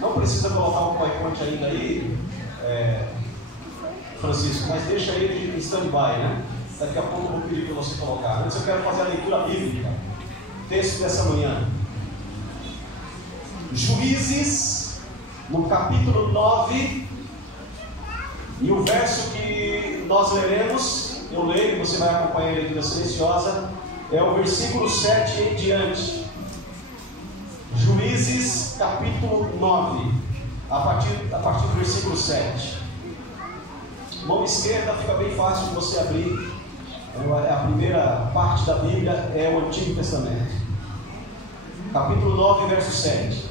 Não precisa colocar o PowerPoint ainda aí, Francisco, mas deixa ele em stand-by, né? Daqui a pouco eu vou pedir para você colocar. Antes eu quero fazer a leitura bíblica. Texto dessa manhã. Juízes, no capítulo 9, e o verso que nós leremos, eu leio, você vai acompanhar a leitura silenciosa, é o versículo 7 em diante. Juízes, capítulo 9, a partir do versículo 7. Mão esquerda fica bem fácil de você abrir. A primeira parte da Bíblia é o Antigo Testamento. Capítulo 9, verso 7.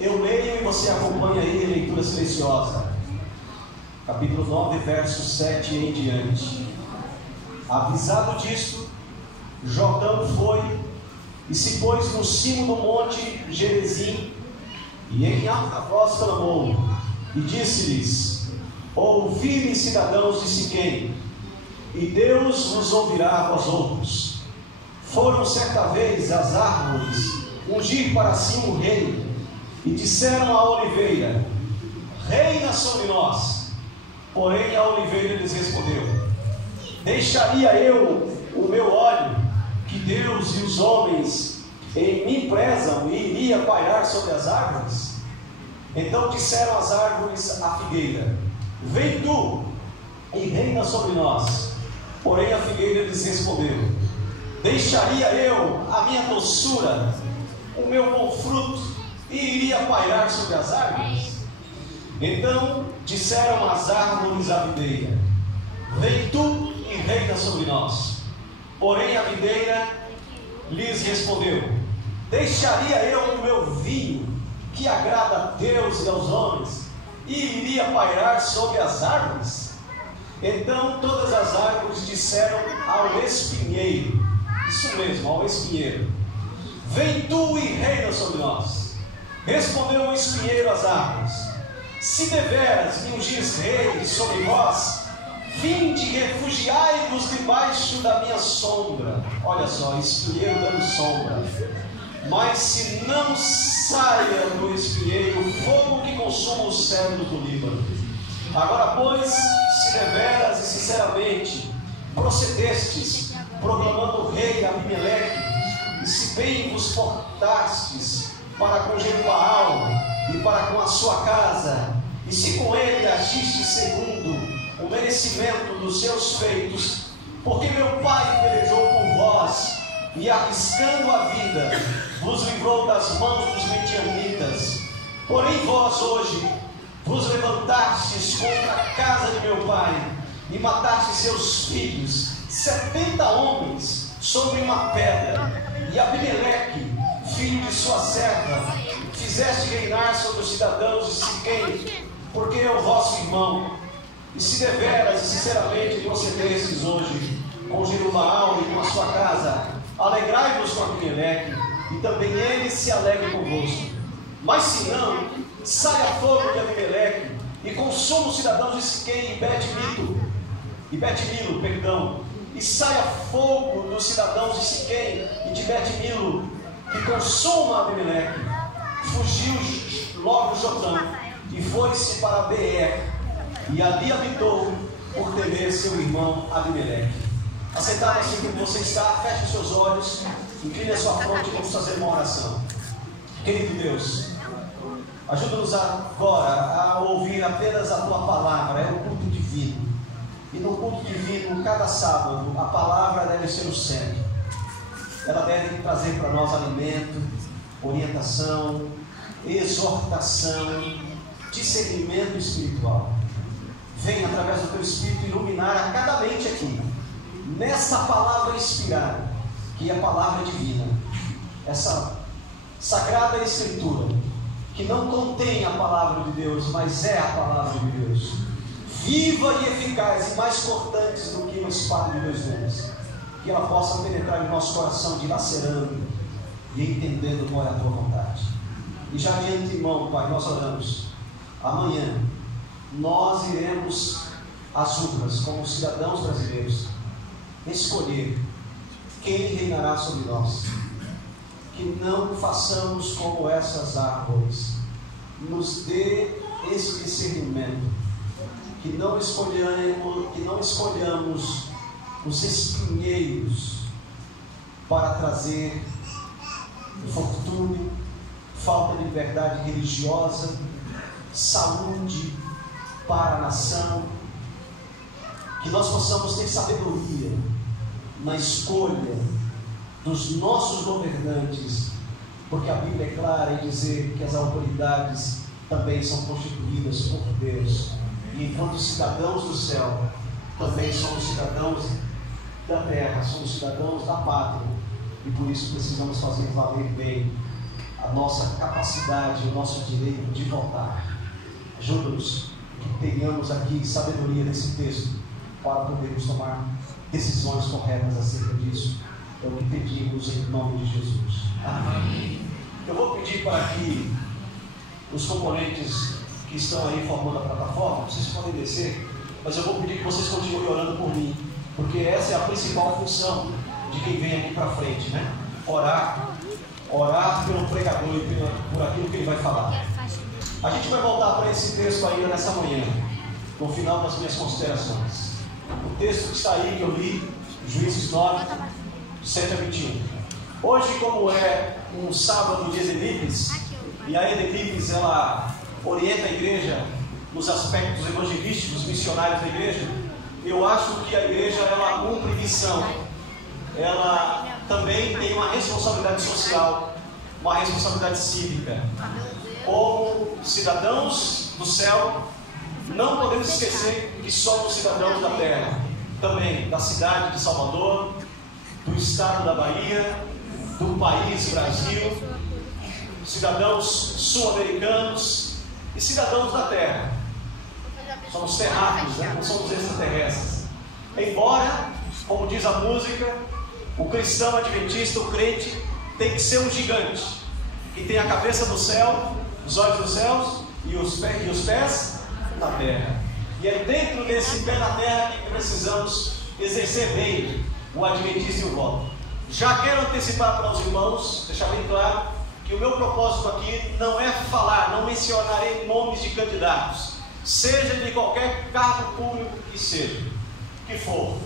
Eu leio e você acompanha aí a leitura silenciosa. Capítulo 9, verso 7 em diante. Avisado disto, Jotão foi e se pôs no cimo do monte Gerizim, e em alta voz clamou, e disse-lhes: ouvi-me, cidadãos de Siquém, e Deus vos ouvirá a vós outros. Foram certa vez as árvores ungir para si um rei, e disseram à oliveira: reina sobre nós. Porém a oliveira lhes respondeu: deixaria eu o meu óleo, que Deus e os homens em mim prezam, e iria pairar sobre as árvores? Então disseram as árvores à figueira: vem tu e reina sobre nós. Porém a figueira lhes respondeu: deixaria eu a minha doçura, o meu bom fruto, e iria pairar sobre as árvores? Então disseram as árvores à videira: vem tu e reina sobre nós. Porém a videira lhes respondeu: deixaria eu o meu vinho, que agrada a Deus e aos homens, e iria pairar sobre as árvores? Então todas as árvores disseram ao espinheiro, isso mesmo, ao espinheiro: vem tu e reina sobre nós. Respondeu o espinheiro às árvores: se deveras me ungis rei sobre vós, vinde, refugiai-vos debaixo da minha sombra. Olha só, espinheiro dando sombra. Mas se não saia do espinheiro fogo que consuma os cedros do Líbano. Agora, pois, se deveras e sinceramente procedestes, proclamando o rei Abimeleque, e se bem vos portastes para com Jerubaal e para com a sua casa, e se com ele agistes segundo o merecimento dos seus feitos, porque meu pai pelejou por vós, e arriscando a vida, vos livrou das mãos dos midianitas. Porém vós hoje vos levantastes contra a casa de meu pai, e matastes seus filhos, 70 homens, sobre uma pedra. E Abimeleque, filho de sua serva, fizeste reinar sobre os cidadãos de Siquém, porque é o vosso irmão. E se deveras e sinceramente procedestes hoje com Jerubaal e com a sua casa, alegrai-vos com Abimeleque, e também ele se alegre convosco. Mas se não, saia fogo de Abimeleque e consuma os cidadãos de Siquém e Bet-Milo, e saia fogo dos cidadãos de Siquém e de Bet-Milo, que consuma Abimeleque. Fugiu logo Jotão e foi-se para Beer, e ali habitou por temer seu irmão Abimeleque. Assentado assim como você está, feche os seus olhos, incline a sua fronte e vamos fazer uma oração. Querido Deus, ajuda-nos agora a ouvir apenas a Tua palavra, é o culto divino. E no culto divino, cada sábado, a palavra deve ser o centro. Ela deve trazer para nós alimento, orientação, exortação, discernimento espiritual. Venha através do Teu Espírito iluminar a cada mente aqui, nessa palavra inspirada, que é a palavra divina, essa sagrada Escritura, que não contém a palavra de Deus, mas é a palavra de Deus, viva e eficaz e mais cortantes do que uma espada de dois gumes, que ela possa penetrar em nosso coração, dilacerando e entendendo qual é a Tua vontade. E já de antemão, Pai, nós oramos, amanhã nós iremos às urnas, como cidadãos brasileiros, escolher quem reinará sobre nós, que não façamos como essas árvores. Nos dê esse discernimento, que não escolhamos os espinheiros para trazer infortúnio, falta de liberdade religiosa, saúde para a nação. Que nós possamos ter sabedoria na escolha dos nossos governantes, porque a Bíblia é clara em dizer que as autoridades também são constituídas por Deus, e enquanto cidadãos do céu, também somos cidadãos da terra, somos cidadãos da pátria, e por isso precisamos fazer valer bem a nossa capacidade, o nosso direito de votar. Ajuda-nos que tenhamos aqui sabedoria nesse texto para podermos tomar decisões corretas acerca disso. É o que pedimos em nome de Jesus. Amém. Eu vou pedir para que os componentes que estão aí formando a plataforma, vocês podem descer, mas eu vou pedir que vocês continuem orando por mim, porque essa é a principal função de quem vem aqui para frente, né? Orar pelo pregador e por aquilo que ele vai falar. A gente vai voltar para esse texto ainda nessa manhã, no final das minhas considerações. O texto que está aí, que eu li, Juízes 9, 7 a 21. Hoje, como é um sábado de Edelipes, e a Edelipes ela orienta a igreja nos aspectos evangelísticos, missionários da igreja, eu acho que a igreja ela cumpre missão, ela também tem uma responsabilidade social, uma responsabilidade cívica. Como cidadãos do céu, não podemos esquecer que somos cidadãos da terra, também da cidade de Salvador, do estado da Bahia, do país Brasil, cidadãos sul-americanos e cidadãos da terra. Somos terráqueos, né? Não somos extraterrestres. Embora, como diz a música, o cristão adventista, o crente, tem que ser um gigante, que tem a cabeça no céu, os olhos nos céus e os pés na terra. E é dentro desse pé na terra que precisamos exercer bem o adventismo e o voto. Já quero antecipar para os irmãos, deixar bem claro, que o meu propósito aqui não é falar, não mencionarei nomes de candidatos, seja de qualquer cargo público que seja, que for.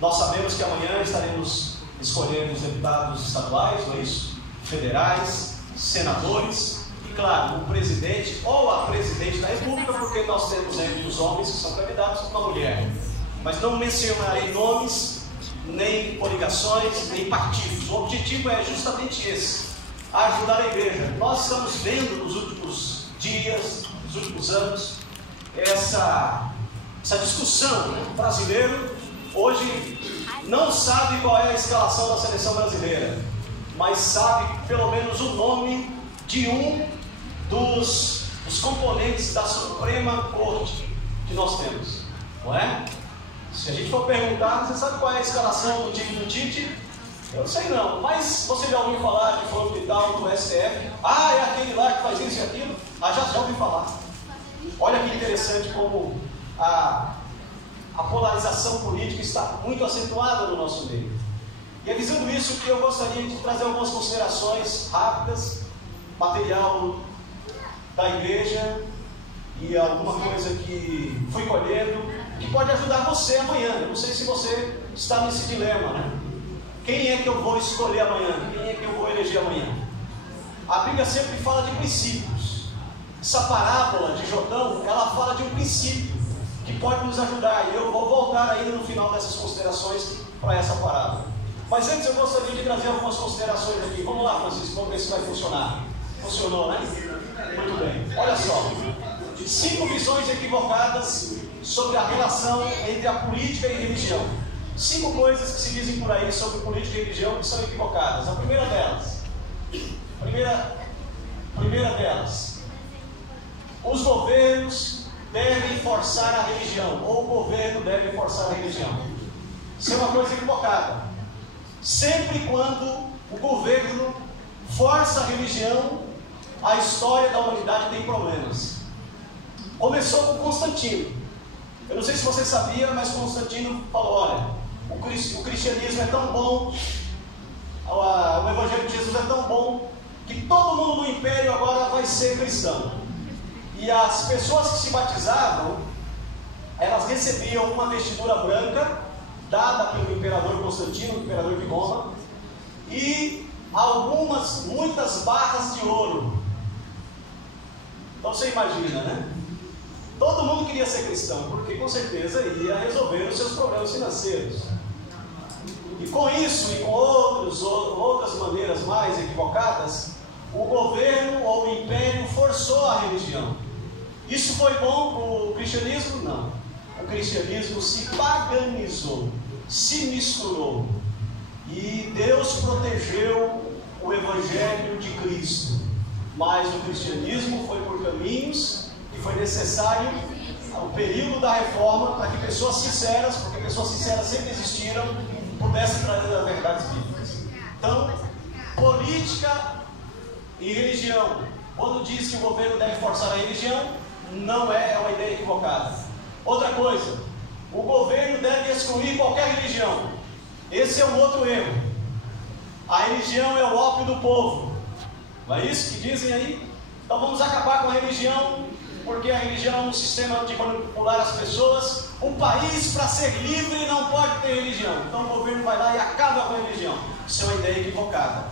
Nós sabemos que amanhã estaremos escolhendo os deputados estaduais, não é isso? Federais, senadores e, claro, o presidente ou a presidente da república, porque nós temos entre os homens que são candidatos uma mulher. Mas não mencionarei nomes, nem coligações, nem partidos. O objetivo é justamente esse: ajudar a igreja. Nós estamos vendo nos últimos dias, nos últimos anos, essa discussão, né? O brasileiro hoje não sabe qual é a escalação da seleção brasileira, mas sabe pelo menos o nome de um dos componentes da Suprema Corte que nós temos, não é? Se a gente for perguntar, você sabe qual é a escalação do time do Tite? Eu não sei não, mas você já ouviu falar de fulano de tal do STF? Ah, é aquele lá que faz isso e aquilo? Ah, já ouviu falar. Olha que interessante como a polarização política está muito acentuada no nosso meio. E é visando isso que eu gostaria de trazer algumas considerações rápidas, material da igreja e alguma coisa que fui colhendo, que pode ajudar você amanhã. Eu não sei se você está nesse dilema, né? Quem é que eu vou escolher amanhã? Quem é que eu vou eleger amanhã? A Bíblia sempre fala de princípios. Essa parábola de Jordão, ela fala de um princípio que pode nos ajudar. E eu vou voltar ainda no final dessas considerações para essa parábola. Mas antes eu gostaria de trazer algumas considerações aqui. Vamos lá, Francisco, vamos ver se vai funcionar. Funcionou, né? Muito bem. Olha só. 5 visões equivocadas sobre a relação entre a política e a religião. 5 coisas que se dizem por aí sobre política e religião que são equivocadas. A primeira delas, os governos devem forçar a religião, ou o governo deve forçar a religião. Isso é uma coisa equivocada. Sempre quando o governo força a religião, a história da humanidade tem problemas. Começou com Constantino. Eu não sei se você sabia, mas Constantino falou: olha, o cristianismo é tão bom, o Evangelho de Jesus é tão bom que todo mundo no Império agora vai ser cristão. E as pessoas que se batizavam, elas recebiam uma vestidura branca, dada pelo imperador Constantino, imperador de Roma, e muitas barras de ouro. Então você imagina, né? Todo mundo queria ser cristão, porque com certeza ia resolver os seus problemas financeiros. E com isso e com outras maneiras mais equivocadas, o governo ou o império forçou a religião. Isso foi bom para o cristianismo? Não. O cristianismo se paganizou, se misturou. E Deus protegeu o Evangelho de Cristo. Mas o cristianismo foi por caminhos que foi necessário o período da reforma para que pessoas sinceras, porque pessoas sinceras sempre existiram, pudessem trazer as verdades bíblicas. Então, política e religião, quando diz que o governo deve forçar a religião, não é uma ideia equivocada. Outra coisa, o governo deve excluir qualquer religião. Esse é um outro erro. A religião é o ópio do povo. Não é isso que dizem aí? Então vamos acabar com a religião, porque a religião é um sistema de manipular as pessoas. O país, para ser livre, não pode ter religião. Então o governo vai lá e acaba com a religião. Isso é uma ideia equivocada.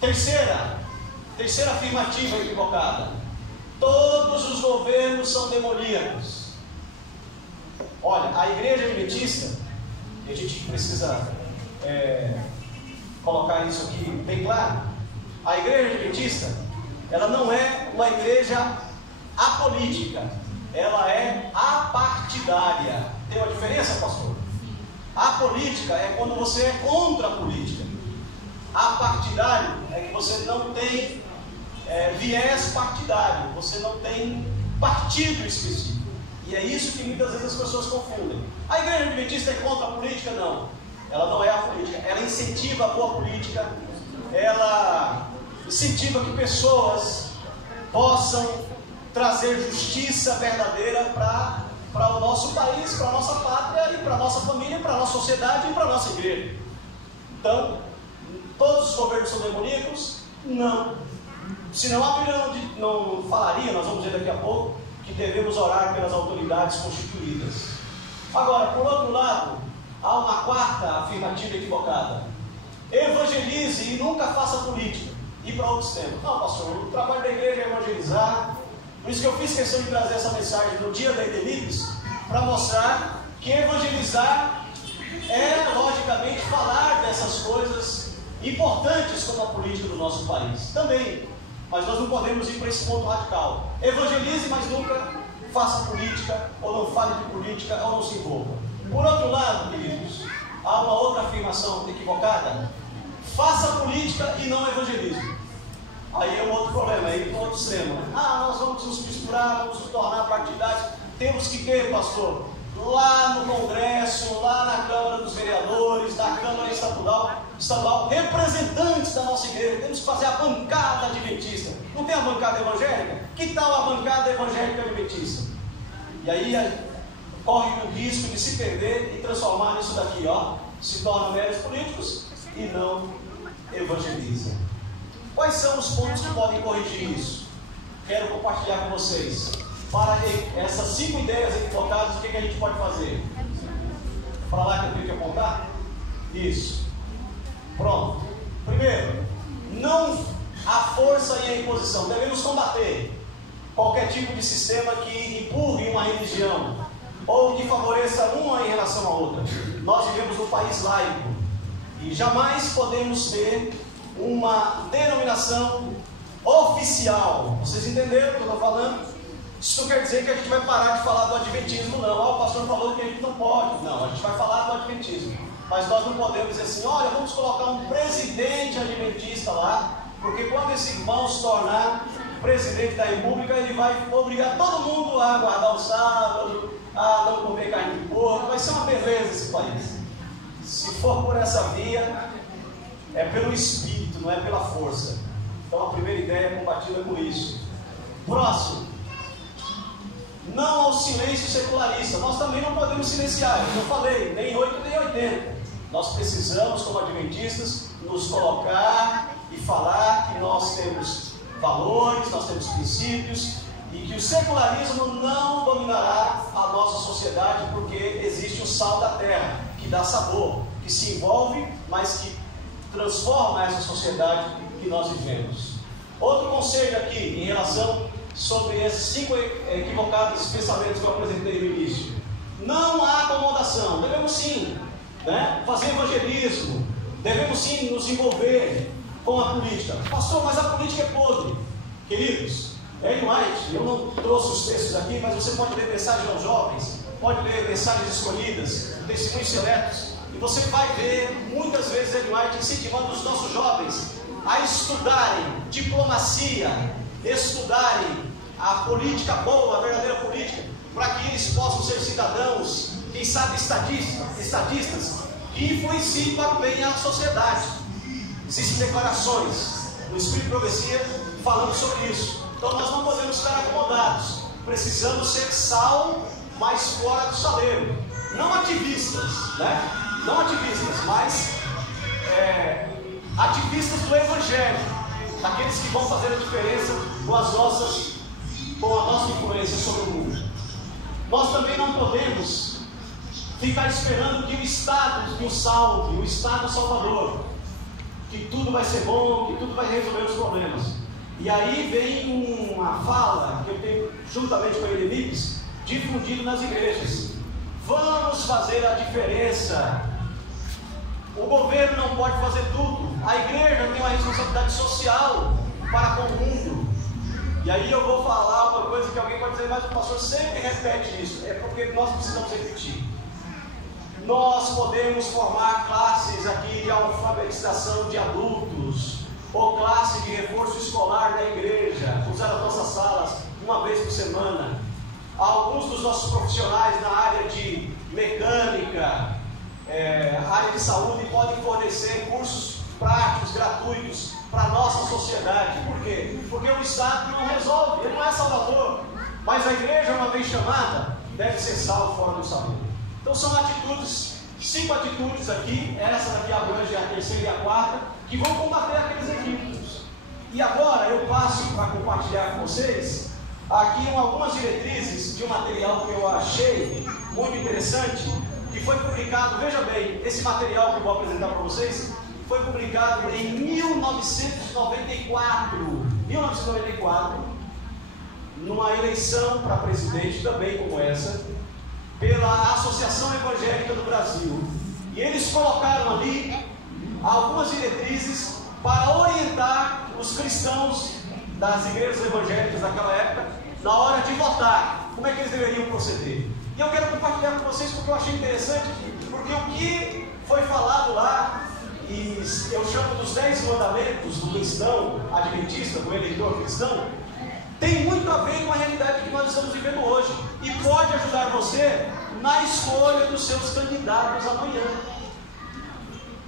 Terceira afirmativa equivocada: todos os governos são demoníacos. Olha, a igreja adventista, e a gente precisa colocar isso aqui bem claro, a igreja adventista, ela não é uma igreja apolítica, ela é apartidária. Tem uma diferença, pastor? A política é quando você é contra a política. Apartidário é que você não tem viés partidário, você não tem partido específico. E é isso que muitas vezes as pessoas confundem. A igreja adventista é contra a política? Não. Ela não é a política. Ela incentiva a boa política. Ela incentiva que pessoas possam trazer justiça verdadeira para o nosso país, para a nossa pátria, e para a nossa família, para a nossa sociedade e para a nossa igreja. Então, todos os governos são demoníacos? Não. Senão a Bíblia não falaria, nós vamos ver daqui a pouco, que devemos orar pelas autoridades constituídas. Agora, por outro lado, há uma quarta afirmativa equivocada: evangelize e nunca faça política. E para outros temas. Não, pastor, o trabalho da igreja é evangelizar. Por isso que eu fiz questão de trazer essa mensagem no dia da Idelibes, para mostrar que evangelizar é, logicamente, falar dessas coisas importantes como a política do nosso país. Também. Mas nós não podemos ir para esse ponto radical. Evangelize, mas nunca faça política, ou não fale de política, ou não se envolva. Por outro lado, queridos, há uma outra afirmação equivocada: faça política e não evangelize. Aí é um outro problema, aí é um outro extremo. Nós vamos nos misturar, vamos nos tornar partidários. Temos que ter, pastor, lá no Congresso, lá na Câmara dos Vereadores, na Câmara Estadual, representantes da nossa igreja. Temos que fazer a bancada adventista. Não tem a bancada evangélica? Que tal a bancada evangélica adventista? E aí corre o risco de se perder e transformar nisso daqui, se tornam meros políticos e não evangelizam. Quais são os pontos que podem corrigir isso? Quero compartilhar com vocês. Para essas 5 ideias equivocadas, o que a gente pode fazer? Para lá que eu tenho que apontar? Isso. Pronto. Primeiro, não a força e a imposição. Devemos combater qualquer tipo de sistema que empurre uma religião ou que favoreça uma em relação à outra. Nós vivemos num país laico e jamais podemos ter uma denominação oficial. Vocês entenderam o que eu estou falando? Isso não quer dizer que a gente vai parar de falar do adventismo, não. O pastor falou que a gente não pode. Não, a gente vai falar do adventismo. Mas nós não podemos dizer assim: olha, vamos colocar um presidente adventista lá, porque quando esse irmão se tornar presidente da república, ele vai obrigar todo mundo a guardar o sábado, a não comer carne de porco. Vai ser uma beleza esse país. Se for por essa via, é pelo espírito, não é pela força. Então a primeira ideia é combatida com isso. Próximo: não ao silêncio secularista. Nós também não podemos silenciar. Eu falei, nem 8 nem 80. Nós precisamos, como adventistas, nos colocar e falar que nós temos valores, nós temos princípios e que o secularismo não dominará a nossa sociedade, porque existe o sal da terra, que dá sabor, que se envolve, mas que transforma essa sociedade que nós vivemos. Outro conselho aqui, em relação sobre esses 5 equivocados pensamentos que eu apresentei no início: não há acomodação. Devemos sim, fazer evangelismo, devemos sim nos envolver com a política. Pastor, mas a política é podre. Queridos, Ellen White, eu não trouxe os textos aqui, mas você pode ler mensagens aos jovens, pode ler mensagens escolhidas, testemunhos seletos, e você vai ver muitas vezes Ellen White incentivando os nossos jovens a estudarem diplomacia, estudarem a política boa, a verdadeira política, para que eles possam ser cidadãos, quem sabe estadistas, que influenciem para o bem a sociedade. Existem declarações no Espírito de Profecia falando sobre isso. Então nós não podemos estar acomodados, precisamos ser sal, mas fora do saleiro. Não ativistas, não ativistas, mas ativistas do Evangelho, daqueles que vão fazer a diferença com a nossa influência sobre o mundo. Nós também não podemos ficar esperando que o Estado nos salve, o Estado salvador, que tudo vai ser bom, que tudo vai resolver os problemas. E aí vem uma fala que eu tenho, juntamente com a Elenix, difundido nas igrejas: vamos fazer a diferença. O governo não pode fazer tudo, a igreja tem uma responsabilidade social para com o mundo. E aí eu vou falar uma coisa que alguém pode dizer, mas o pastor sempre repete isso. É porque nós precisamos repetir. Nós podemos formar classes aqui de alfabetização de adultos, ou classe de reforço escolar da igreja, usar as nossas salas uma vez por semana. Alguns dos nossos profissionais na área de mecânica, área de saúde, podem fornecer cursos práticos, gratuitos para a nossa sociedade. Por quê? Porque o Estado não resolve, ele não é salvador, mas a igreja, uma vez chamada, deve ser salvo fora do salão. Então são atitudes, 5 atitudes aqui, essa daqui abrange a terceira e a quarta, que vão combater aqueles equívocos. E agora eu passo para compartilhar com vocês aqui algumas diretrizes de um material que eu achei muito interessante, que foi publicado, veja bem, esse material que eu vou apresentar para vocês, foi publicado em 1994, numa eleição para presidente também como essa, pela Associação Evangélica do Brasil. E eles colocaram ali algumas diretrizes para orientar os cristãos das igrejas evangélicas daquela época na hora de votar, como é que eles deveriam proceder. E eu quero compartilhar com vocês porque eu achei interessante, porque o que foi falado lá, e eu chamo dos 10 mandamentos do cristão adventista, do eleitor cristão, tem muito a ver com a realidade que nós estamos vivendo hoje, e pode ajudar você na escolha dos seus candidatos amanhã.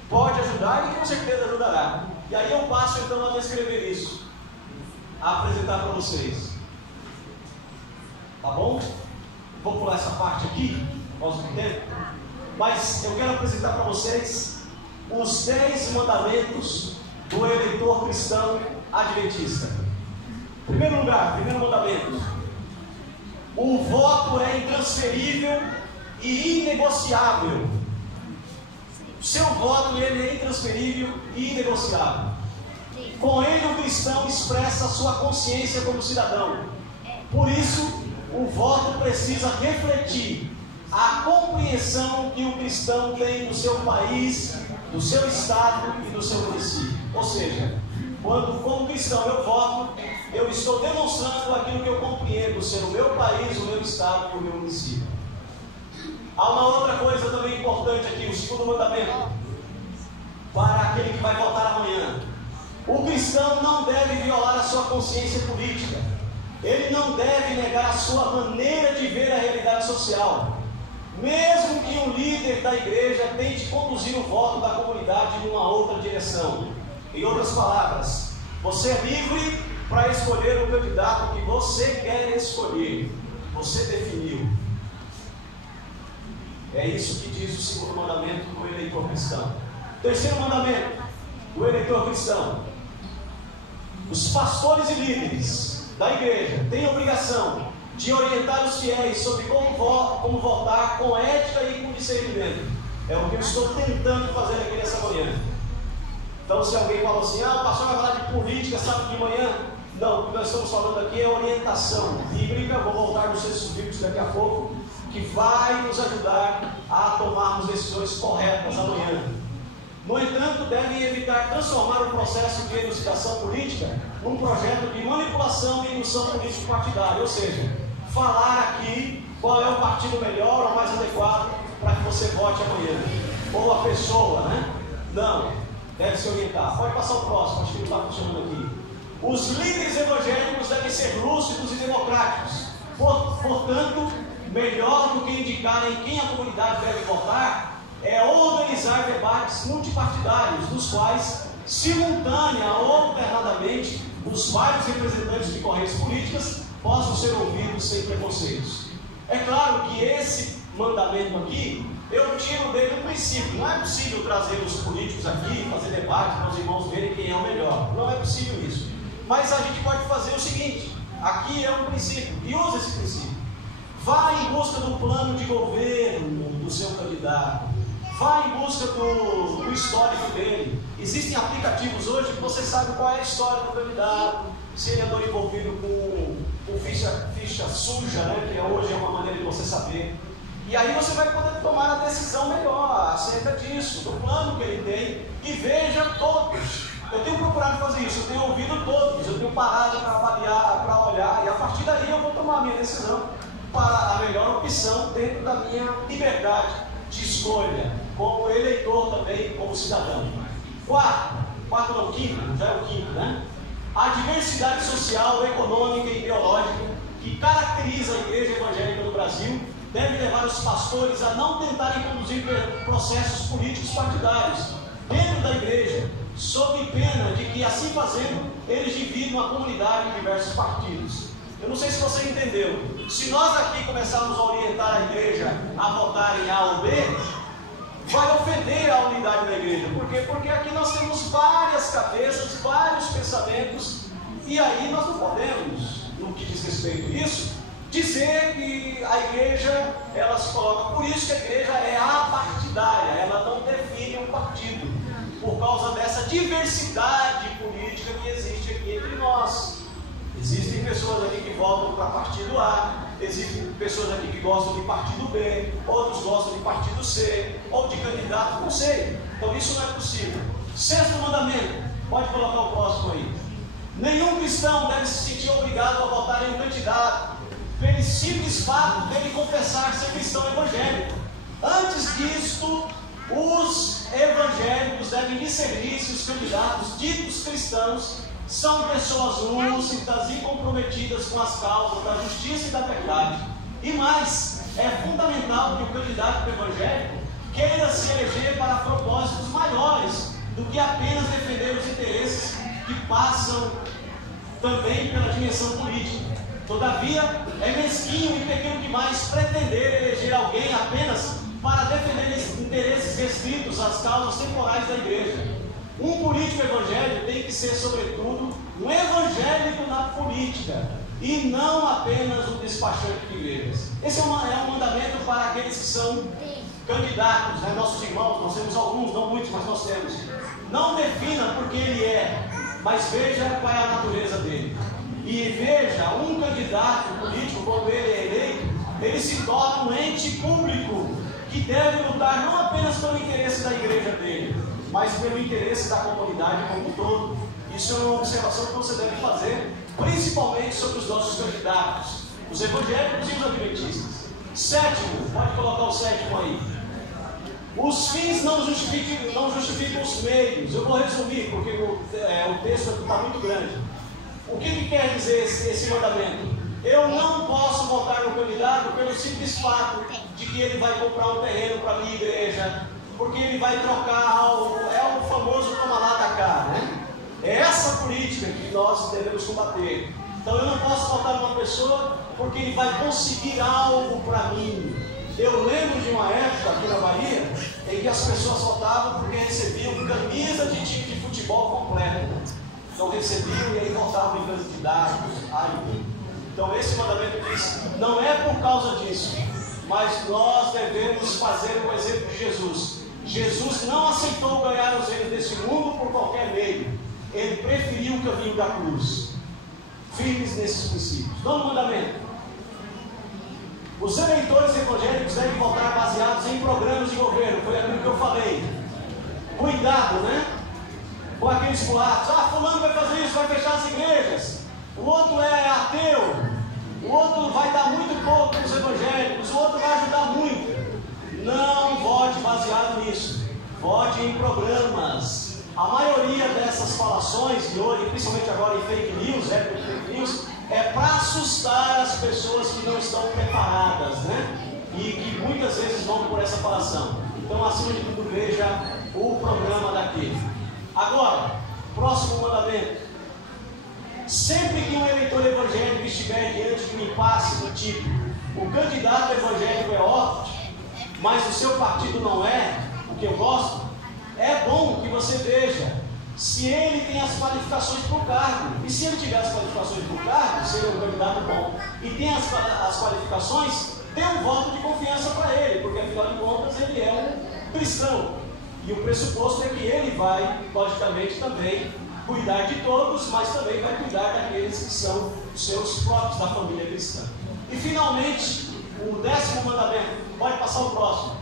Pode ajudar e com certeza ajudará. E aí eu passo então a descrever isso, a apresentar para vocês. Tá bom? Vou pular essa parte aqui, posso entender? Mas eu quero apresentar para vocês os 10 mandamentos do eleitor cristão adventista. Primeiro lugar, primeiro mandamento: o voto é intransferível e inegociável. O seu voto ele é intransferível e inegociável. Com ele o cristão expressa a sua consciência como cidadão. Por isso, o voto precisa refletir a compreensão que o cristão tem do seu país, do seu estado e do seu município. Ou seja, quando como cristão eu voto, eu estou demonstrando aquilo que eu compreendo ser o meu país, o meu estado e o meu município. Há uma outra coisa também importante aqui, o segundo mandamento, para aquele que vai votar amanhã: o cristão não deve violar a sua consciência política. Ele não deve negar a sua maneira de ver a realidade social, mesmo que um líder da igreja tente conduzir o voto da comunidade em uma outra direção. Em outras palavras, você é livre para escolher o candidato que você quer escolher. Você definiu. É isso que diz o segundo mandamento do eleitor cristão. Terceiro mandamento do eleitor cristão: os pastores e líderes da igreja têm a obrigação de orientar os fiéis sobre como votar com ética e com discernimento. É o que eu estou tentando fazer aqui nessa manhã. Então, se alguém fala assim, o pastor vai falar de política sábado de manhã, não, o que nós estamos falando aqui é orientação bíblica. Vou voltar nos textos bíblicos daqui a pouco, que vai nos ajudar a tomarmos decisões corretas amanhã. No entanto, devem evitar transformar o processo de elucidação política num projeto de manipulação e indução político-partidária, ou seja, falar aqui qual é o partido melhor ou mais adequado para que você vote amanhã, ou a pessoa, né? Não, deve se orientar. Pode passar o próximo, acho que não está funcionando aqui. Os líderes evangélicos devem ser lúcidos e democráticos. Portanto, melhor do que indicarem quem a comunidade deve votar é organizar debates multipartidários, nos quais, simultânea ou alternadamente, os vários representantes de correntes políticas possam ser ouvidos sem preconceitos. É claro que esse mandamento aqui, eu tiro dele um princípio. Não é possível trazer os políticos aqui, fazer debate para os irmãos verem quem é o melhor. Não é possível isso. Mas a gente pode fazer o seguinte: aqui é um princípio, e usa esse princípio. Vá em busca do plano de governo do seu candidato. Vá em busca do histórico dele. Existem aplicativos hoje que você sabe qual é a história do candidato, se ele andou envolvido com ficha suja, né, que hoje é uma maneira de você saber. E aí você vai poder tomar a decisão melhor acerca disso, do plano que ele tem, e veja todos. Eu tenho procurado fazer isso, eu tenho ouvido todos, eu tenho parado para avaliar, para olhar, e a partir daí eu vou tomar a minha decisão para a melhor opção dentro da minha liberdade de escolha, como eleitor também, como cidadão. Quinto, já é o quinto, né? A diversidade social, econômica e ideológica que caracteriza a igreja evangélica no Brasil deve levar os pastores a não tentarem conduzir processos políticos partidários dentro da igreja, sob pena de que, assim fazendo, eles dividam a comunidade em diversos partidos. Eu não sei se você entendeu. Se nós aqui começarmos a orientar a igreja a votar em A ou B, vai ofender a unidade da igreja. Por quê? Porque aqui nós temos várias cabeças, vários pensamentos, e aí nós não podemos, no que diz respeito a isso, dizer que a igreja, ela se coloca. Por isso que a igreja é apartidária, ela não define um partido, por causa dessa diversidade política que existe aqui entre nós. Existem pessoas aqui que votam para partido A, existem pessoas aqui que gostam de partido B, outros gostam de partido C, ou de candidato, não sei. Então isso não é possível. Sexto mandamento, pode colocar o próximo aí. Nenhum cristão deve se sentir obrigado a votar em um candidato pelo simples fato dele confessar ser cristão evangélico. Antes disto, os evangélicos devem discernir se os candidatos ditos cristãos são pessoas lúcidas e comprometidas com as causas da justiça e da verdade. E mais, é fundamental que o candidato evangélico queira se eleger para propósitos maiores do que apenas defender os interesses que passam também pela dimensão política. Todavia, é mesquinho e pequeno demais pretender eleger alguém apenas para defender interesses restritos às causas temporais da igreja. Um político evangélico tem que ser, sobretudo, um evangélico na política e não apenas um despachante de igrejas. Esse é um mandamento para aqueles que são candidatos, né? Nossos irmãos, nós temos alguns, não muitos, mas nós temos. Não defina porque ele é, mas veja qual é a natureza dele. E veja, um candidato político, quando ele é eleito, ele se torna um ente público que deve lutar não apenas pelo interesse da igreja dele, mas pelo interesse da comunidade como um todo. Isso é uma observação que você deve fazer, principalmente sobre os nossos candidatos, os evangélicos e os adventistas. Sétimo, pode colocar o sétimo aí. Os fins não justificam os meios. Eu vou resumir, porque o texto está muito grande. O que quer dizer esse mandamento? Eu não posso votar no candidato pelo simples fato de que ele vai comprar um terreno para a minha igreja, porque ele vai trocar o famoso toma lá da cá, né? É essa política que nós devemos combater. Então eu não posso votar numa pessoa porque ele vai conseguir algo para mim. Eu lembro de uma época aqui na Bahia em que as pessoas votavam porque recebiam camisa de time de futebol completo. Então recebiam e aí votavam em candidatos. Então esse mandamento diz, não é por causa disso, mas nós devemos fazer o exemplo de Jesus. Jesus não aceitou ganhar os reinos desse mundo por qualquer meio. Ele preferiu o caminho da cruz. Firmes nesses princípios. Nono mandamento. Os eleitores evangélicos devem votar baseados em programas de governo. Foi aquilo que eu falei. Cuidado, né? Com aqueles boatos. Fulano vai fazer isso, vai fechar as igrejas. O outro é ateu. O outro vai dar muito pouco para os evangélicos. O outro vai ajudar muito. Não vote baseado nisso. Vote em programas. A maioria dessas falações, e principalmente agora em fake news, é para assustar as pessoas que não estão preparadas, né? E que muitas vezes vão por essa falação. Então, acima de tudo, veja o programa daquele. Agora, próximo mandamento. Sempre que um eleitor evangélico estiver diante de um impasse do tipo, o candidato evangélico é ótimo, mas o seu partido não é, o que eu gosto, é bom que você veja se ele tem as qualificações para o cargo. E se ele tiver as qualificações para o cargo, seria um candidato bom, e tem as qualificações, dê um voto de confiança para ele, porque afinal de contas ele é um cristão. E o pressuposto é que ele vai, logicamente, também cuidar de todos, mas também vai cuidar daqueles que são os seus próprios, da família cristã. E finalmente, o 10º mandamento, pode passar o próximo.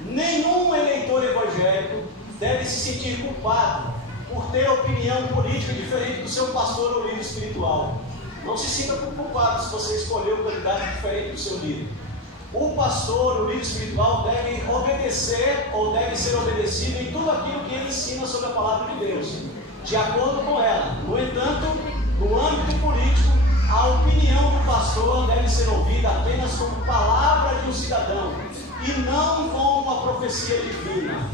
Nenhum eleitor evangélico deve se sentir culpado por ter opinião política diferente do seu pastor ou líder espiritual. Não se sinta culpado se você escolher um candidato diferente do seu líder. O pastor, o líder espiritual, deve obedecer ou deve ser obedecido em tudo aquilo que ele ensina sobre a palavra de Deus, de acordo com ela. No entanto, no âmbito político, a opinião do pastor deve ser ouvida apenas como palavra de um cidadão e não como uma profecia divina.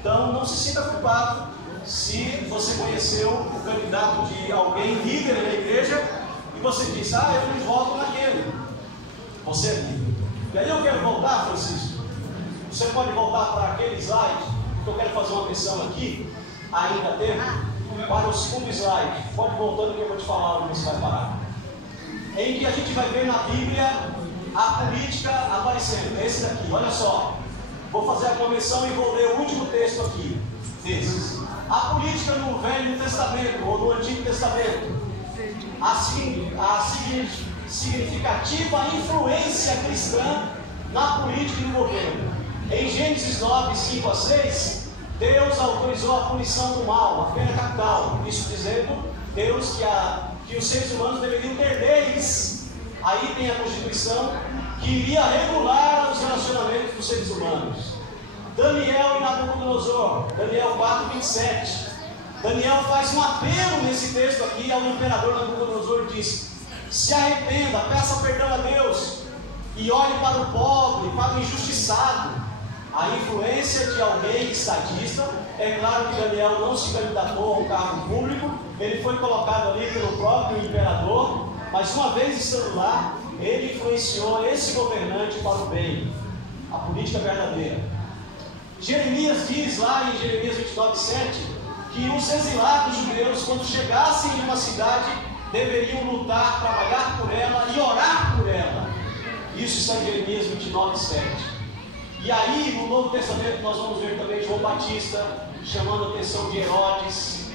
Então, não se sinta culpado se você conheceu o candidato de alguém líder na igreja e você diz, eu não voto naquele. Você é líder. E aí eu quero voltar, Francisco. Você pode voltar para aquele slide, que eu quero fazer uma menção aqui, ainda tempo, para o segundo slide. Pode ir voltando que eu vou te falar onde você vai parar. Em que a gente vai ver na Bíblia a política aparecendo. É esse daqui, olha só. Vou fazer uma menção e vou ler o último texto aqui desses. A política no Velho Testamento ou no Antigo Testamento, a significativa influência cristã na política e no governo. Em Gênesis 9, 5 a 6, Deus autorizou a punição do mal, a pena capital. Isso dizendo, Deus que os seres humanos deveriam ter leis. Aí tem a Constituição que iria regular os relacionamentos dos seres humanos. Daniel e Nabucodonosor, Daniel 4, 27. Daniel faz um apelo nesse texto aqui ao imperador Nabucodonosor e diz: se arrependa, peça perdão a Deus e olhe para o pobre, para o injustiçado. A influência de alguém estadista, é claro que Daniel não se candidatou a um cargo público, ele foi colocado ali pelo próprio imperador, mas uma vez estando lá, ele influenciou esse governante para o bem, a política verdadeira. Jeremias diz lá em Jeremias 29, 7, que os exilados judeus, quando chegassem em uma cidade, deveriam lutar, trabalhar por ela e orar por ela. Isso está em Jeremias 29, 7. E aí, no Novo Testamento, nós vamos ver também João Batista chamando a atenção de Herodes.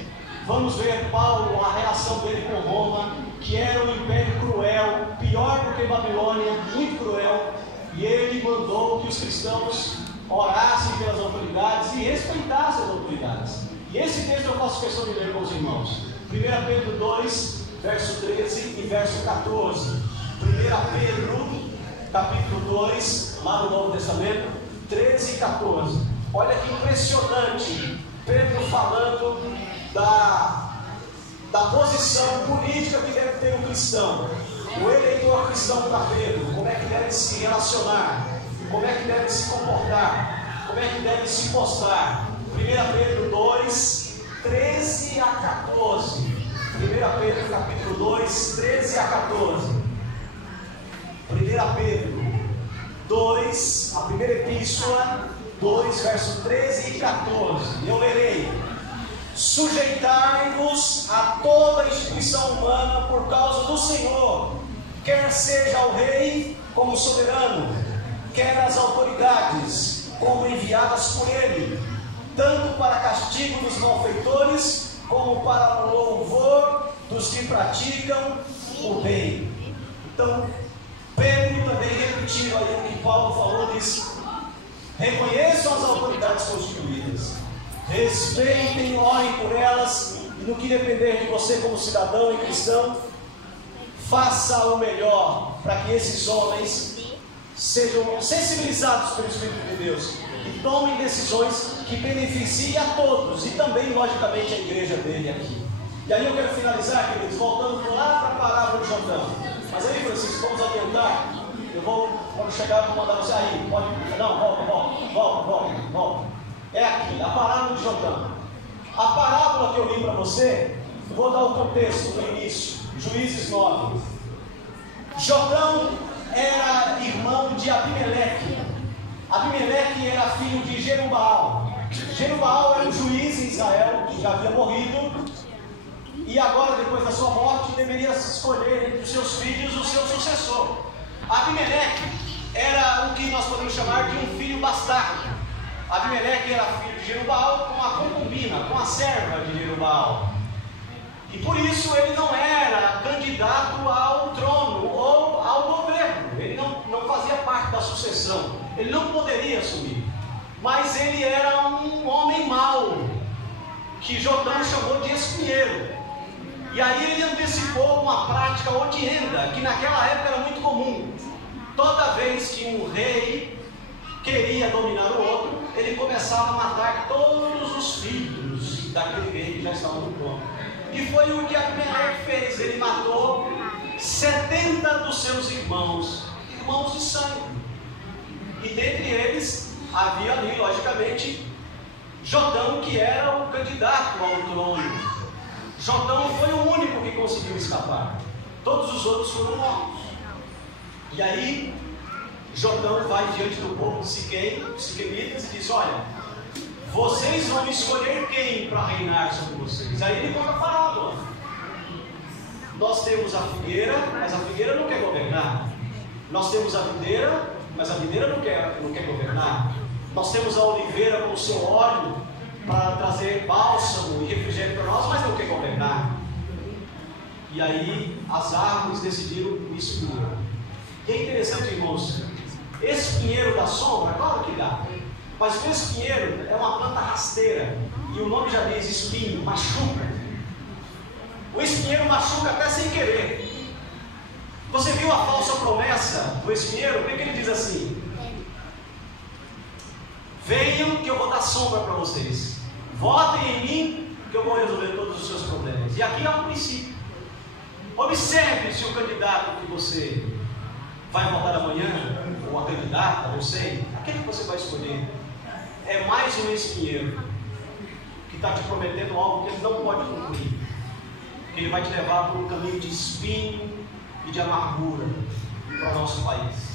Vamos ver Paulo, a relação dele com Roma, que era um império cruel, pior do que Babilônia, muito cruel. E ele mandou que os cristãos orassem pelas autoridades e respeitassem as autoridades. E esse texto eu faço questão de ler com os irmãos. 1 Pedro 2, verso 13 e verso 14. 1 Pedro, capítulo 2, lá no Novo Testamento, 13 e 14. Olha que impressionante, Pedro falando da posição política que deve ter um cristão. O eleitor cristão para Pedro, como é que deve se relacionar, como é que deve se comportar, como é que deve se postar. 1 Pedro 2, 13 a 14. 1 Pedro capítulo 2, 13 a 14. 1 Pedro 2, a primeira epístola, 2, verso 13 e 14. Eu lerei: sujeitai-vos a toda instituição humana por causa do Senhor, quer seja o rei como soberano, quer as autoridades como enviadas por ele, tanto para castigo dos malfeitores, como para o louvor dos que praticam o bem. Então, Pedro também repetindo aí o que Paulo falou, diz: reconheçam as autoridades constituídas, respeitem, orem por elas, e no que depender de você como cidadão e cristão, faça o melhor para que esses homens sejam sensibilizados pelo Espírito de Deus e tomem decisões que beneficiem a todos e também, logicamente, a igreja dele aqui. E aí eu quero finalizar, queridos, voltando lá para a parábola de Jordão. Mas aí, Francisco, vamos adiantar. Eu vou, quando chegar, eu vou mandar você aí. Pode. Não, volta. É aqui, a parábola de Jordão. A parábola que eu li para você, eu vou dar o contexto no início. Juízes 9. Jordão era irmão de Abimeleque. Abimeleque era filho de Jerubaal. Jerubaal era um juiz em Israel que já havia morrido. E agora, depois da sua morte, deveria escolher entre os seus filhos o seu sucessor. Abimeleque era o que nós podemos chamar de um filho bastardo. Abimeleque era filho de Jerubaal com a concubina, com a serva de Jerubaal. E por isso ele não era candidato ao trono ou ao governo. Ele não fazia parte da sucessão. Ele não poderia assumir. Mas ele era um homem mau, que Jordão chamou de espinheiro. E aí ele antecipou uma prática odienta, que naquela época era muito comum. Toda vez que um rei queria dominar o outro, ele começava a matar todos os filhos daquele rei que já estava no trono. E foi o que Abimeleque fez. Ele matou 70 dos seus irmãos de sangue. E dentre eles havia ali, logicamente, Jordão, que era o candidato ao trono. Jordão foi o único que conseguiu escapar. Todos os outros foram mortos. E aí, Jordão vai diante do povo de Siquém, siquemitas, e diz: olha, vocês vão escolher quem para reinar sobre vocês. Aí ele conta a parábola. Nós temos a figueira, mas a figueira não quer governar. Nós temos a videira, mas a videira não quer governar. Nós temos a oliveira com o seu óleo para trazer bálsamo e refrigério para nós, mas não quer governar. E aí as árvores decidiram o espinheiro. E é interessante, irmãos, espinheiro da sombra, claro que dá, mas o espinheiro é uma planta rasteira, e o nome já diz espinho, machuca. O espinheiro machuca até sem querer. Você viu a falsa promessa do espinheiro? O que ele diz assim? Venham que eu vou dar sombra para vocês. Votem em mim que eu vou resolver todos os seus problemas. E aqui há um princípio. Observe se o candidato que você vai votar amanhã, ou a candidata, não sei, aquele que você vai escolher, é mais um espinheiro que está te prometendo algo que ele não pode cumprir. Que ele vai te levar por um caminho de espinho e de amargura para o nosso país.